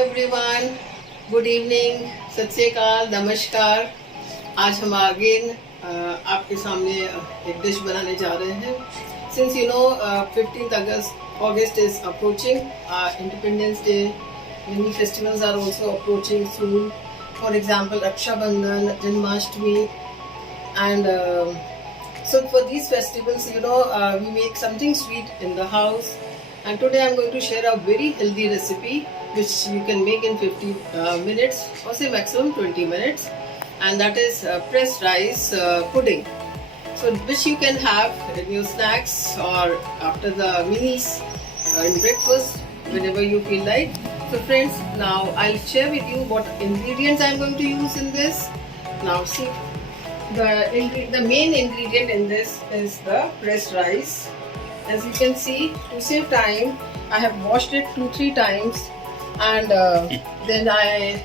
Everyone, good evening, सत श्री अकाल, नमस्कार। आज हम अगेन आपके सामने एक डिश बनाने जा रहे हैं। Since 15th August is approaching, Independence Day, many festivals are also approaching soon. For example, Raksha Bandhan, Janmashtami, and so for these festivals, we make something sweet in the house. And today I'm going to share a very healthy recipe which you can make in 50 minutes or say maximum 20 minutes, and that is pressed rice pudding. So which you can have in your snacks or after the meals in breakfast, whenever you feel like. So friends, now I'll share with you what ingredients I'm going to use in this. Now see, the main ingredient in this is the pressed rice. As you can see, to save time, I have washed it 2-3 times, and then I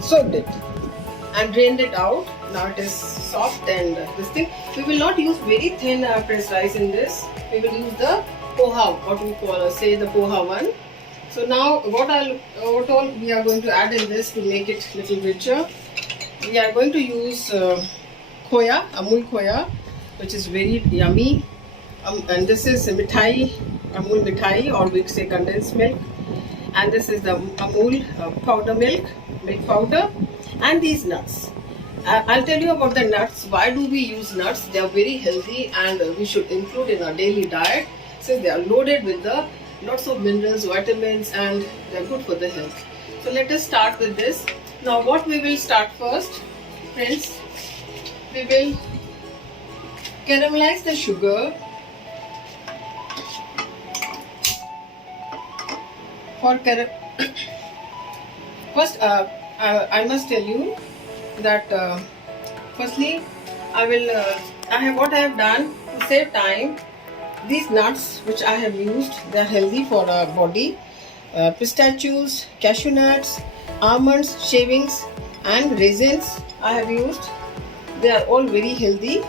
soaked it and drained it out. Now it is soft and this thing. We will not use very thin pressed rice in this. We will use the poha, what we call the poha one. So now what all we are going to add in this to make it little richer. We are going to use khoya, Amul khoya, which is very yummy, and this is mithai, Amul mithai, or we say condensed milk, and this is the Amul powder milk powder, and these nuts. I'll tell you about the nuts. Why do we use nuts? They are very healthy and we should include in our daily diet, since they are loaded with the lots of minerals, vitamins, and they are good for the health. So let us start with this. Now what we will start first, friends, we will caramelize the sugar. First, I must tell you that firstly, what I have done to save time. These nuts which I have used, they are healthy for our body. Pistachios, cashew nuts, almonds, shavings, and raisins I have used. They are all very healthy.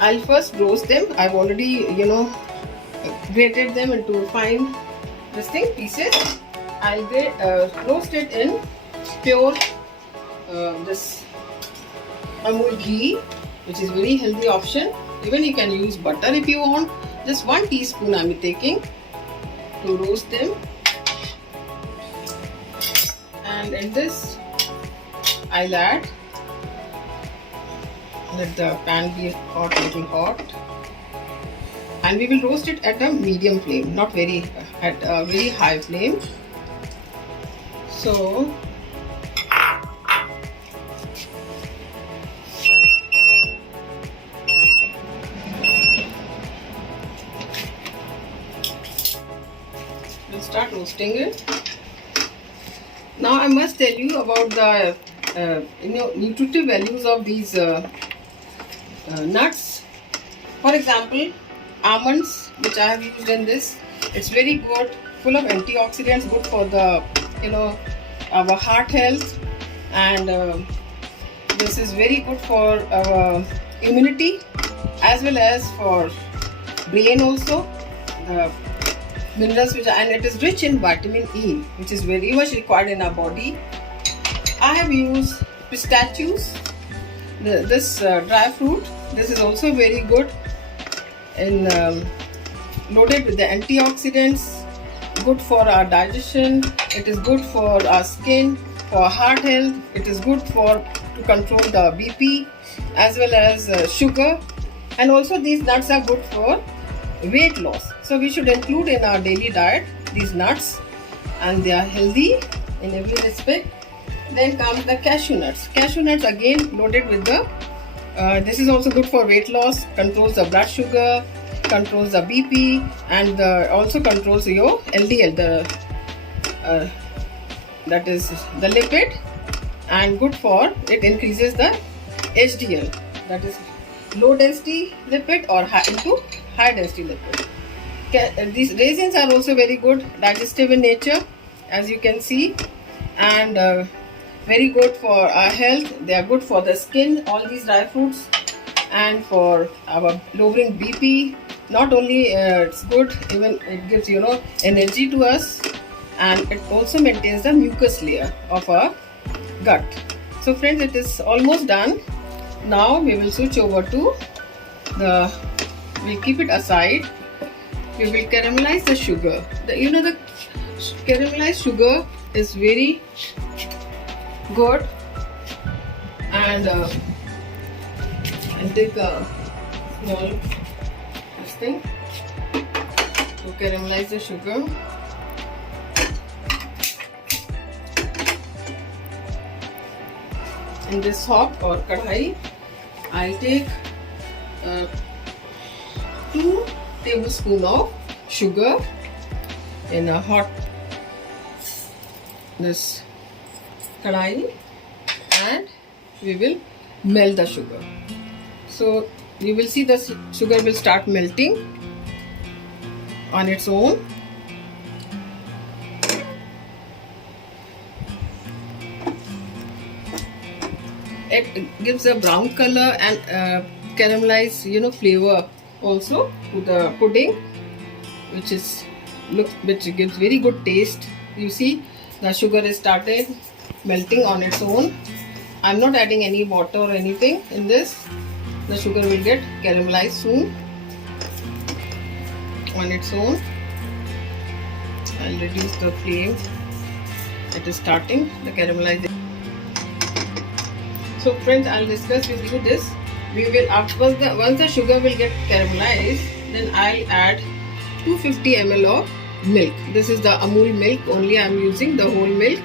I'll first roast them. I've already grated them into fine pieces. I'll roast it in pure this Amul ghee, which is very healthy option. Even you can use butter if you want. Just 1 teaspoon I'm taking to roast them. And in this I'll add, let the pan be hot, little hot, and we will roast it at a medium flame, not at a very high flame. So we'll start roasting it. Now I must tell you about the nutritive values of these nuts. For example, almonds, which I have used in this, it's very good, full of antioxidants, good for the our heart health, and this is very good for our immunity as well as for brain also. Minerals and it is rich in vitamin E, which is very much required in our body. I have used pistachios, this dry fruit. This is also very good in loaded with the antioxidants, good for our digestion. It is good for our skin, for heart health. It is good to control the BP as well as sugar, and also these nuts are good for weight loss. So we should include in our daily diet these nuts, and they are healthy in every respect. Then comes the cashew nuts. Cashew nuts again loaded with the this is also good for weight loss, controls the blood sugar, controls the BP, and also controls your LDL, that is the lipid, and good for it increases the HDL, that is low density lipid or high density lipid. These raisins are also very good, digestive in nature, as you can see, and very good for our health. They are good for the skin, all these dry fruits, and for our lowering BP. Not only it's good, even it gives energy to us, and it also maintains the mucus layer of our gut. So friends, it is almost done. Now we will switch over to we'll keep it aside. We will caramelize the sugar. The caramelized sugar is very good, and I'll take a small thing to caramelize the sugar. In this hot or kadhai, I'll take 2 tablespoons of sugar in a hot this kadhai, and we will melt the sugar. So you will see the sugar will start melting on its own. It gives a brown color and caramelized flavor also to the pudding, which gives very good taste. You see the sugar is started melting on its own. I'm not adding any water or anything in this. The sugar will get caramelized soon on its own. I'll reduce the flame. It is starting the caramelization. So friends, I'll discuss with you this. We will once the sugar will get caramelized, then I'll add 250 ml of milk. This is the Amul milk only. I'm using the whole milk,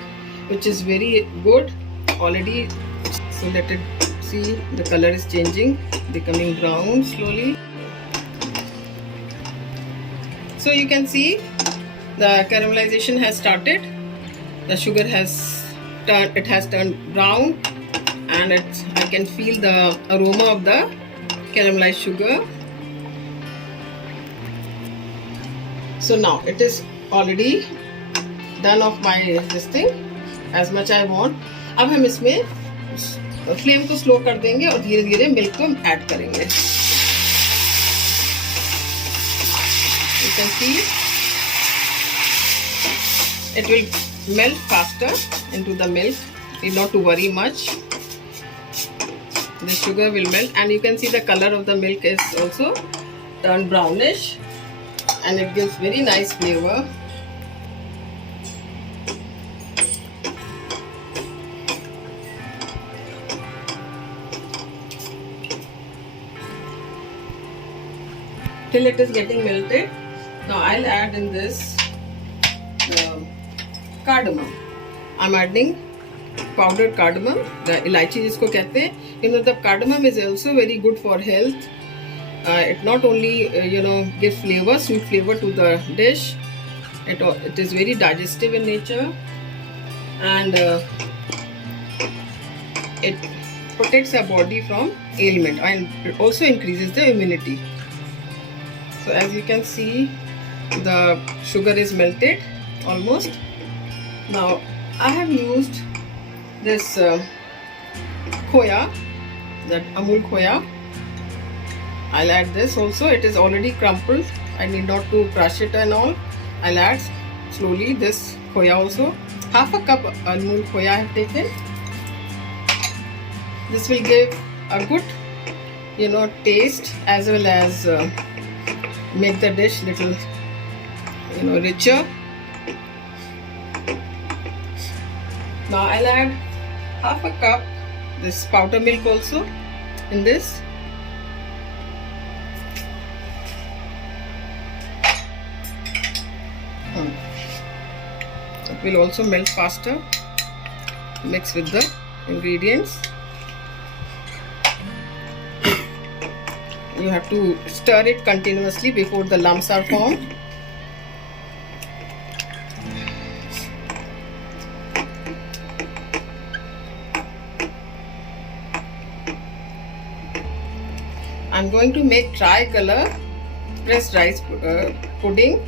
which is very good already. So let it see, the color is changing, becoming brown slowly. So you can see the caramelization has started. The sugar has turned brown, and I can feel the aroma of the caramelized sugar. So now it is already done of my this thing as much I want. अब हम इसमें flame को slow कर देंगे और धीरे धीरे milk को ऐड करेंगे. You can see it will melt faster into the milk. You not to worry much. The sugar will melt, and you can see the color of the milk is also turned brownish, and it gives very nice flavor. Till it is getting melted. Now I'll add in this cardamom. I'm adding powdered cardamom, the elaichi जिसको कहते हैं. The cardamom is also very good for health. It not only gives flavor, sweet flavor to the dish. It is very digestive in nature, and it protects our body from ailment, and it also increases the immunity. So as you can see, the sugar is melted almost. Now I have used this khoya, that Amul khoya. I'll add this also. It is already crumpled. I need not to crush it and all. I'll add slowly this khoya also. Half a cup Amul khoya I have taken. This will give a good taste, as well as make the dish little richer. Now I'll add half a cup this powder milk also in this. It will also melt faster. Mix with the ingredients. You have to stir it continuously before the lumps are formed. I'm going to make tricolour pressed rice pudding,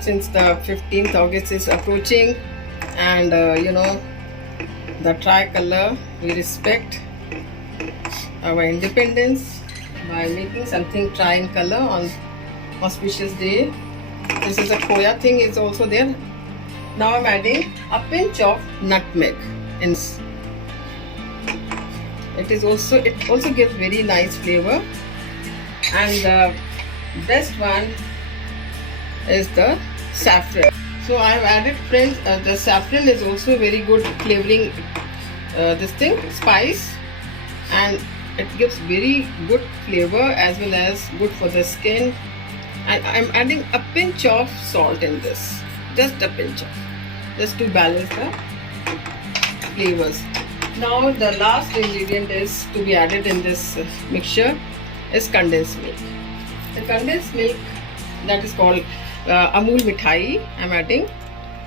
since the 15th August is approaching, and the tricolour, we respect our independence by making something tri in color on auspicious day. This is a khoya thing is also there. Now I'm adding a pinch of nutmeg. It also gives very nice flavor. And the best one is the saffron. So I have added, friends, the saffron is also very good flavoring spice, and it gives very good flavor as well as good for the skin. And I'm adding a pinch of salt in this, just a pinch of, just to balance the flavors. Now the last ingredient is to be added in this mixture is condensed milk. The condensed milk, that is called Amul Mithai. I'm adding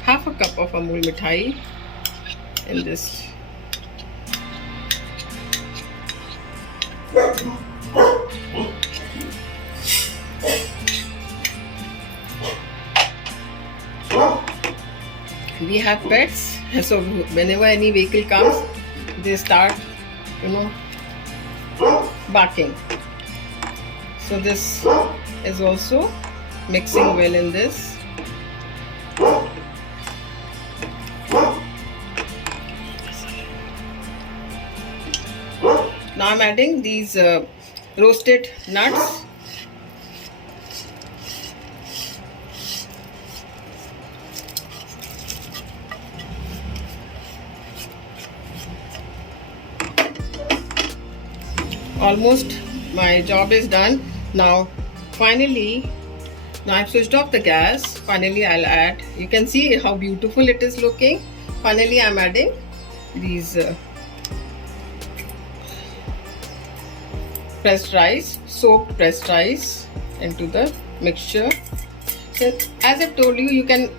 half a cup of Amul Mithai in this. We have pets, so whenever any vehicle comes, they start, barking. So this is also mixing well in this. Now I'm adding these roasted nuts. Almost my job is done. Now I've switched off the gas. Finally I'll add, you can see how beautiful it is looking. Finally I'm adding these soaked pressed rice into the mixture. So, as I told you, you can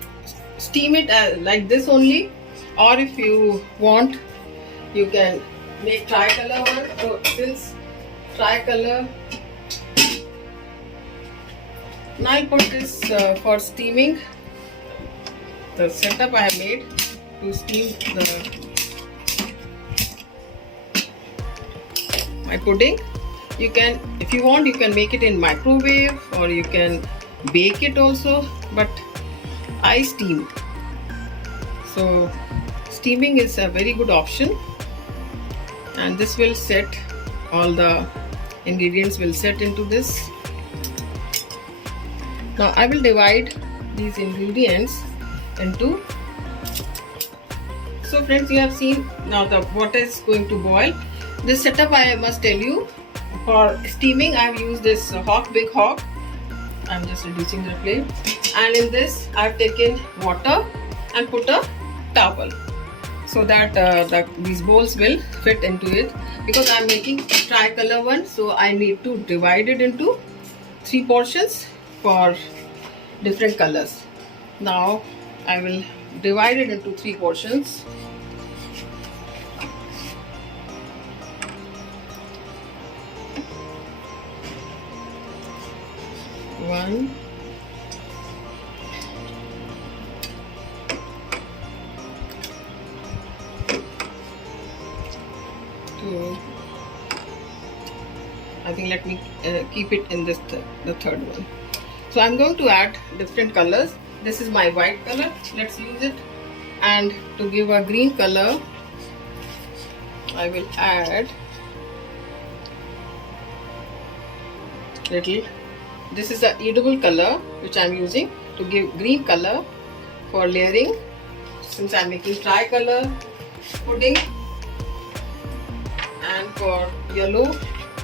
steam it like this only, or if you want, you can make tricolour one. So since tricolour, now I'll put this for steaming. The setup I have made to steam my pudding. You can, if you want, you can make it in microwave, or you can bake it also, but I steam. So steaming is a very good option, and this will set, all the ingredients will set into this. Now I will divide these ingredients into. So friends, you have seen now the water is going to boil. This setup, I must tell you, for steaming I have used this big hog. I'm just reducing the flame, and in this I have taken water and put a towel so that these bowls will fit into it, because I'm making tricolour one, so I need to divide it into 3 portions for different colors. Now I will divide it into 3 portions. One, two. I think let me keep it in this the third one. So I'm going to add different colors. This is my white color. Let's use it. And to give a green color, I will add little. This is the edible color which I am using to give green color for layering, since I am making tricolour pudding. And for yellow,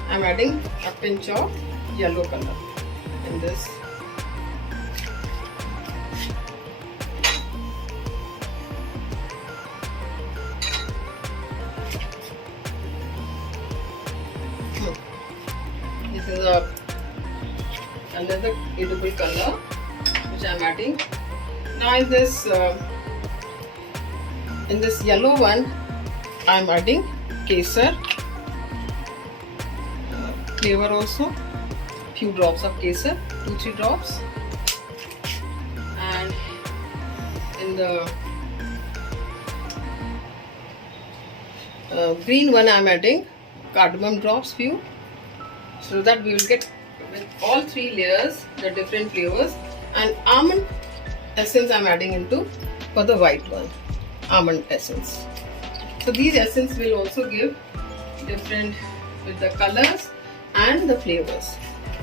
I am adding a pinch of yellow color in this. This is another edible color which I am adding. Now in this yellow one, I am adding kesar flavor also. Few drops of kesar, 2-3 drops. And in the green one, I am adding cardamom drops, few, so that we will get with all 3 layers the different flavors. And almond essence I am adding into for the white one, almond essence. So these essence will also give different with the colors and the flavors.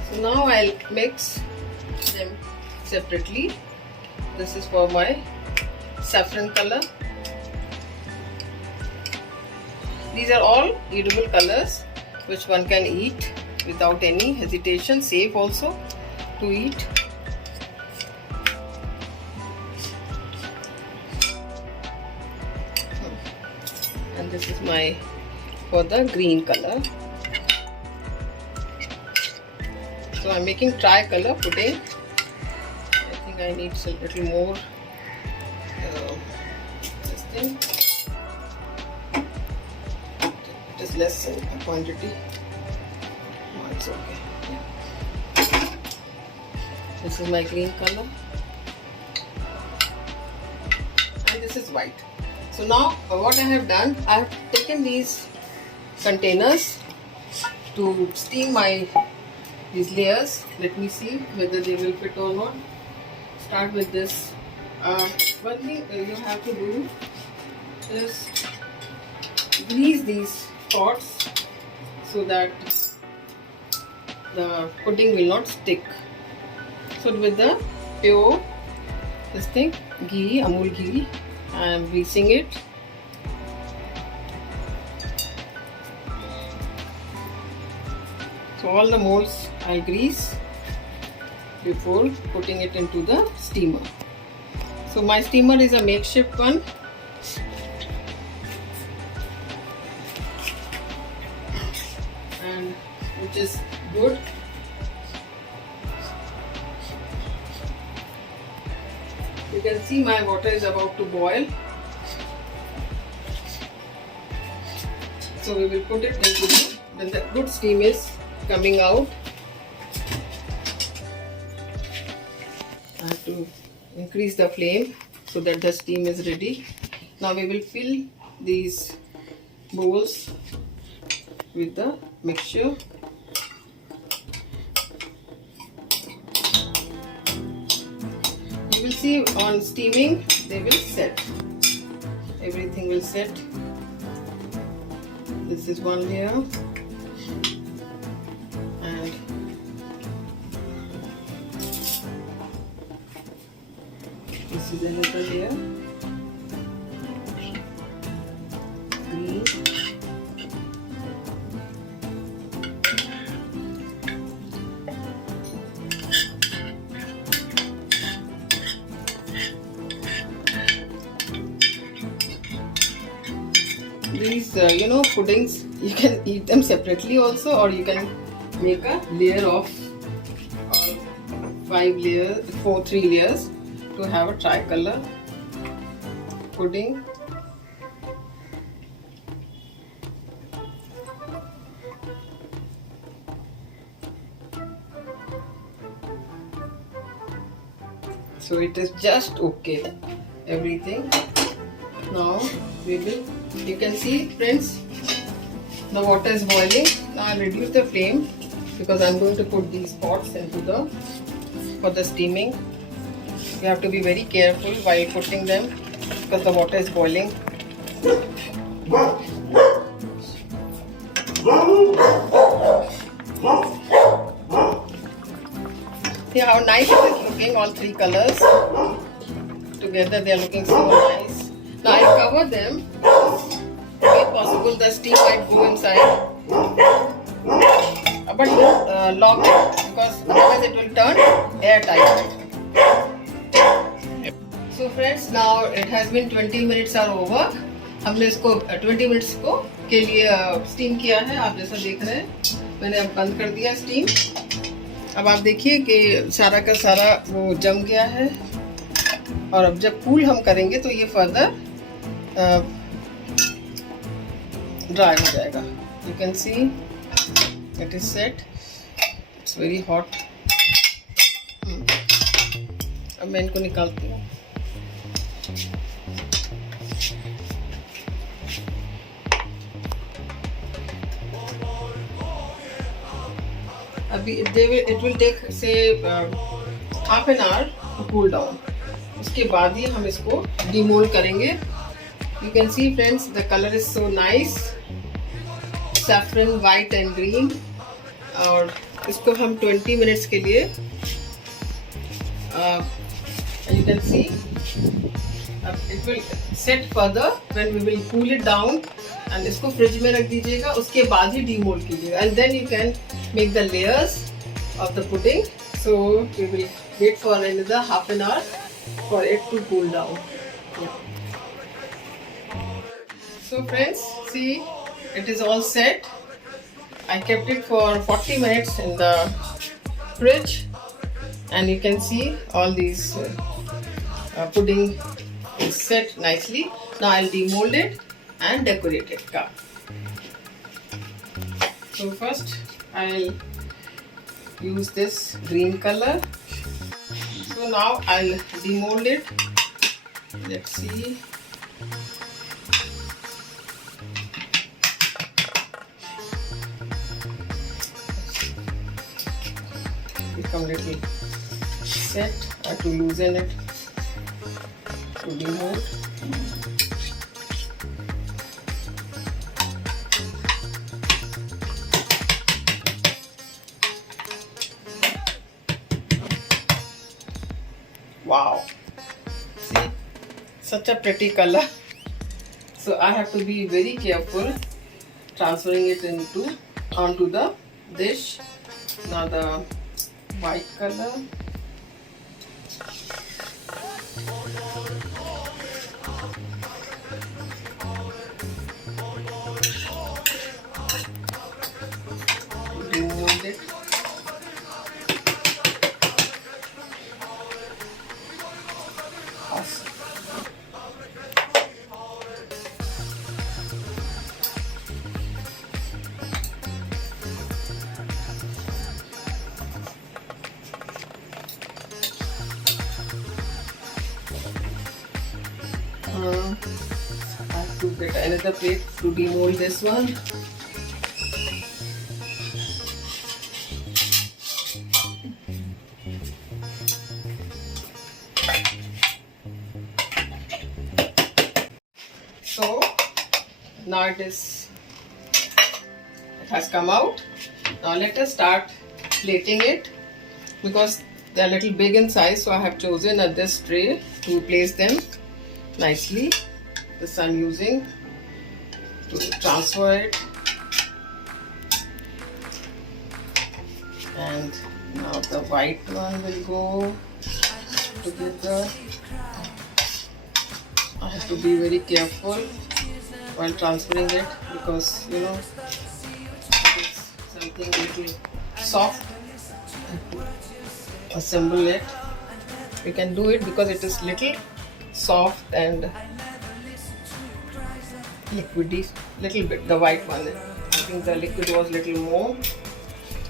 So now I'll mix them separately. This is for my saffron color. These are all edible colors which one can eat without any hesitation, safe also to eat. And this is my for the green color. So I'm making tricolor pudding. I think I need a little more this thing. It is less in quantity. Oh, it's okay. Yeah. This is my green color. And this is white. So now what I have done, I have taken these containers to steam these layers. Let me see whether they will fit or not. Start with this. One thing you have to do is grease these pots so that the pudding will not stick. So with the pure this thing, ghee, Amul ghee, I am greasing it. So all the molds I grease before putting it into the steamer. So my steamer is a makeshift one. And which is good. You can see my water is about to boil. So we will put it into when the good steam is coming out. I have to increase the flame so that the steam is ready. Now we will fill these bowls with the mixture. You will see on steaming they will set. Everything will set. This is one layer. And this is another layer. Green. These puddings, you can eat them separately also, or you can make a layer of 3 layers to have a tricolor pudding. So it is just okay, everything. Now you can see friends, the water is boiling. Now I'll reduce the flame because I'm going to put these pots for the steaming. You have to be very careful while putting them because the water is boiling. See how nice it is looking, all 3 colors together. They are looking so nice. Now I'll cover them. If possible, the steam might go inside. But don't lock it because otherwise it will turn airtight. So friends, now it has been 20 minutes are over. हमने इसको 20 minutes के लिए steam किया है. आप जैसा देख रहे हैं, मैंने अब बंद कर दिया स्टीम. अब आप देखिए कि सारा का सारा वो जम गया है. और अब जब कूल हम करेंगे तो ये फर्दर ड्राई हो जाएगा. You can see it is set. It's very hot. अब मैं इनको निकालती हूँ. अभी it will take say half an hour to cool down. उसके बाद ही हम इसको डिमोल्ड करेंगे। You can see friends, the colour is so nice, saffron white and green. और इसको हम 20 मिनट्स के लिए you can see it will set further when we will cool it down. And इसको फ्रिज में रख दीजिएगा, उसके बाद ही डीमोल्ड कीजिएगा। And then you can make the layers of the pudding. So we will wait for another half an hour for it to cool down. So friends, see, it is all set. I kept it for 40 minutes in the fridge, and you can see all these pudding is set nicely. Now I'll demold it and decorate it. So first I'll use this green color. So now I'll demold it. Let's see. Become little set. I have to loosen it to demold. Wow, see, such a pretty color. So I have to be very careful transferring it onto the dish. Now the white color. Demold it. Awesome. I have to get another plate to demold this one. So now it has come out. Now let us start plating it, because they are a little big in size, so I have chosen this tray to place them nicely. This I'm using to transfer it. And now the white one will go together. I have to be very careful while transferring it, because you know it's something little soft. Assemble it. We can do it because it is little soft and liquidy, little bit. The white one, I think the liquid was little more.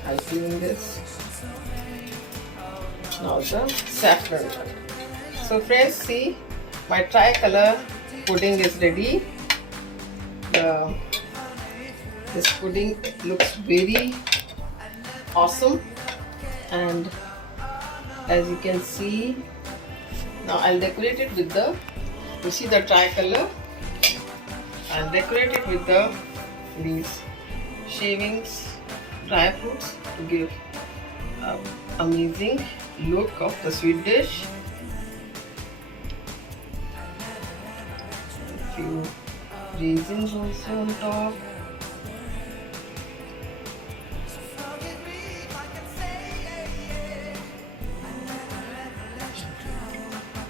I'll clean this. Now the saffron one. So friends, see, my tricolor pudding is ready. This pudding looks very awesome, and as you can see, now I'll decorate it with you see the tricolor. I'll decorate it with these shavings, dry fruits, to give amazing look of the sweet dish. A few raisins also on top.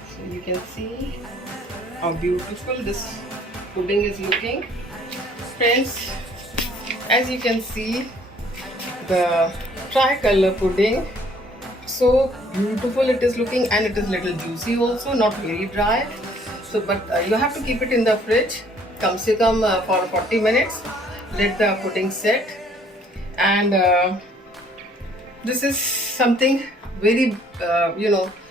So you can see how beautiful this pudding is looking. Friends, as you can see, the tricolor pudding, so beautiful it is looking, and it is little juicy also, not very dry. So but you have to keep it in the fridge come se kam for 40 minutes. Let the pudding set, and this is something very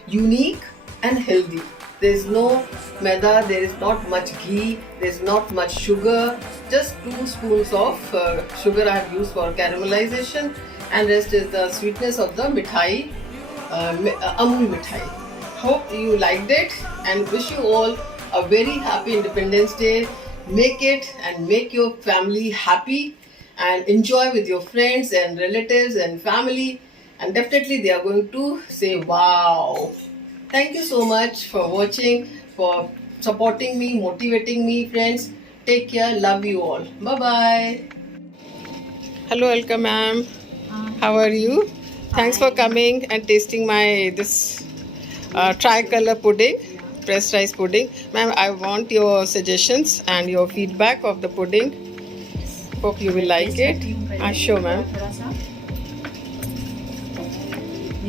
unique and healthy. There is no maida, there is not much ghee, there is not much sugar, just 2 spoons of sugar I have used for caramelization, and rest is the sweetness of the mithai, amul mithai. hope you liked it and wish you all a very happy Independence Day. Make it and make your family happy and enjoy with your friends and relatives and family, and definitely they are going to say wow. Thank you so much for watching, for supporting me, motivating me, friends. Take care. Love you all. Bye bye. Hello, welcome, ma'am. How are you? Thanks for coming and tasting my this tricolor pudding, pressed rice pudding. Ma'am, I want your suggestions and your feedback of the pudding. Hope you will like it. Sure, ma'am.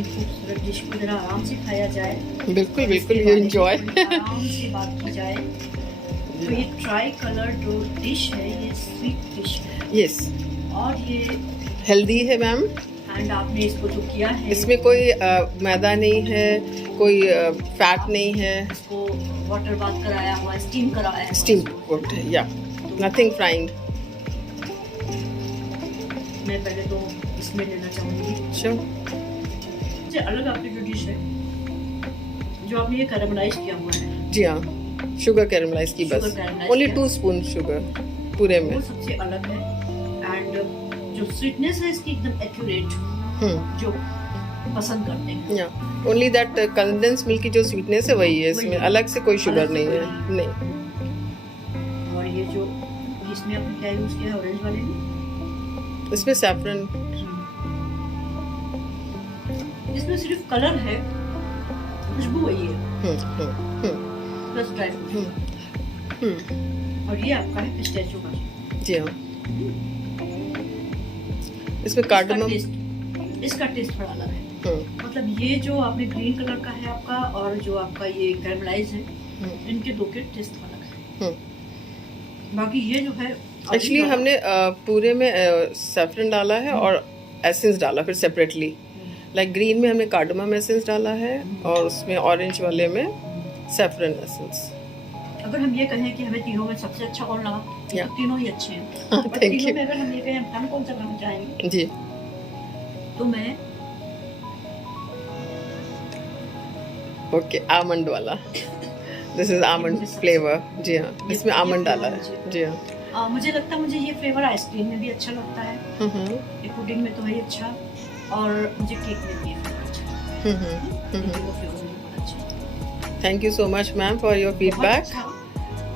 खूबसूरत dish को जरा आराम से खाया जाए, बिल्कुल बिल्कुल, you enjoy. आराम से बात की जाए। तो ये ट्राई कलर जो डिश है ये स्वीट डिश है। यस, और ये हेल्दी है मैम। एंड आपने इसको जो किया है इसमें कोई मैदा नहीं है, कोई फैट नहीं है। इसको वाटर बाथ कराया हुआ, स्टीम कराया है, स्टीम कुक्ड है, या नथिंग फ्राइंड। मैं पहले तो इसमें लेना चाहूँगी। श्योर। अलग आपकी जो डिश है, जो आपने ये कैरामलाइज किया हुआ है। जी हाँ, शुगर कैरामलाइज की, बस ओनली 2 स्पून शुगर पूरे में। वो सबसे अलग है। एंड जो स्वीटनेस है इसकी एकदम एक्यूरेट, जो पसंद करते हैं। या ओनली दैट कंडेंस मिल्क की जो स्वीटनेस है वही है, इसमें अलग से कोई शुगर नहीं है। नहीं। और ये जो इसमें आपने क्या यूज किया है ऑरेंज वाले में? इसमें सैफरन। इसमें सिर्फ कलर है, खुशबू वही है, प्लस ड्राई फ्रूट। और ये आपका है पिस्टैचियो का। जी हाँ। इसमें कार्डमम, इसका टेस्ट थोड़ा अलग है। मतलब ये जो आपने ग्रीन कलर का है आपका, और जो आपका ये कैरामलाइज है, इनके दो के टेस्ट अलग है। बाकी ये जो है एक्चुअली हमने पूरे में सैफरन डाला है और एसेंस डाला फिर सेपरेटली। लाइक ग्रीन में हमने कार्डमम एसेंस डाला है और उसमें ऑरेंज वाले में सैफरन एसेंस। अगर हम ये कहें कि हमें तीनों में सबसे अच्छा कौन लगा, तो तीनों ही अच्छे हैं। Thank you. में अगर हम ये कहें हम कौन सा करना चाहेंगे जी, तो मैं ओके आमंड वाला, दिस इज आमंड फ्लेवर। जी हाँ, इसमें आमंड डाला है। जी हाँ। मुझे लगता है मुझे ये फ्लेवर आइसक्रीम में भी अच्छा लगता है, ये पुडिंग में तो है अच्छा, और मुझे केक में भी अच्छा। Thank you so much ma'am for your feedback,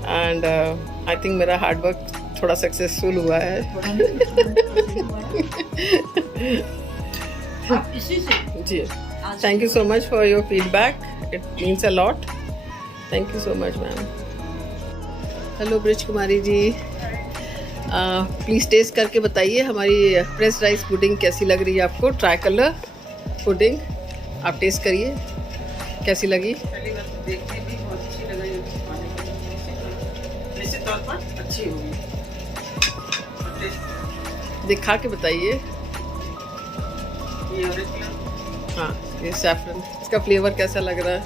and I think मेरा हार्ड वर्क थोड़ा सक्सेसफुल हुआ है। इसी से जी, thank you so much for your feedback, it means a lot. Thank you so much ma'am. Hello Brij Kumari ji, please test करके बताइए हमारी प्रेस्ड राइस पुडिंग कैसी लग रही है आपको। ट्राइकलर पुडिंग आप टेस्ट करिए, कैसी लगी। देखने भी बहुत अच्छी लग रही है, निश्चित तौर पर अच्छी होगी। दिखा के बताइए। ये ऑरेंज कलर, हाँ ये सैफरन, इसका फ्लेवर कैसा लग रहा है।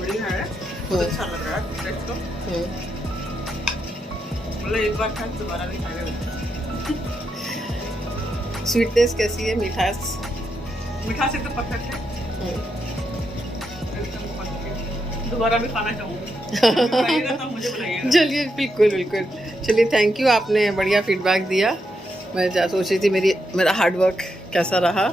बढ़िया है, बहुत अच्छा लग रहा है टेस्ट तो। मतलब एक बार खाए दोबारा भी खाएगा। स्वीटनेस कैसी है, मिठास? मिठास एकदम परफेक्ट है, दोबारा भी खाना चाहूँगी। बनाइएगा तो मुझे बनाइएगा। चलिए बिल्कुल बिल्कुल, चलिए थैंक यू, आपने बढ़िया फीडबैक दिया। मैं सोच रही थी मेरा हार्ड वर्क कैसा रहा।